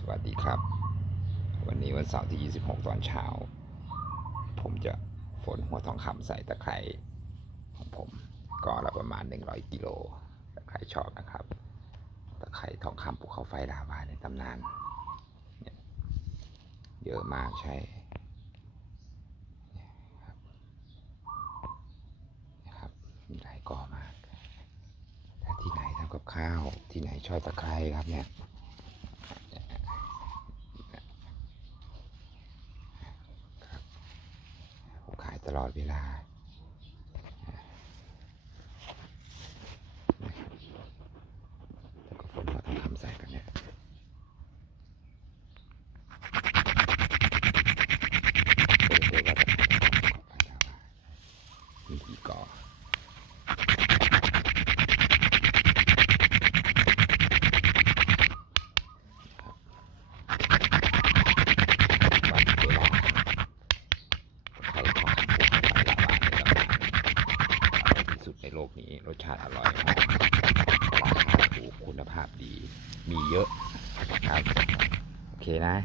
สวัสดีครับ วันนี้วันเสาร์ที่ 26 ตอนเช้า ผมจะฝนหัวทองคำใส่ตะไคร้ของผม ก็ละประมาณ 100 กิโลถ้าใครชอบนะครับ ตะไคร้ทองคำภูเขาไฟลาวาในตำนาน เยอะมากใช่ครับนะครับมีหลายกอมากถ้าที่ไหนทำกับข้าว ที่ไหนชอบตะไคร้ครับเนี่ย ผมขาย ตลอดเวลาแล้วก็ฝนมาทองทำใส่กันเนี่ยเปิดเลยว่าจะขายของไปแล้วว่ามีกี่กอ รสชาติอร่อยหอมถูกคุณภาพดี มีเยอะครับ โอเคนะ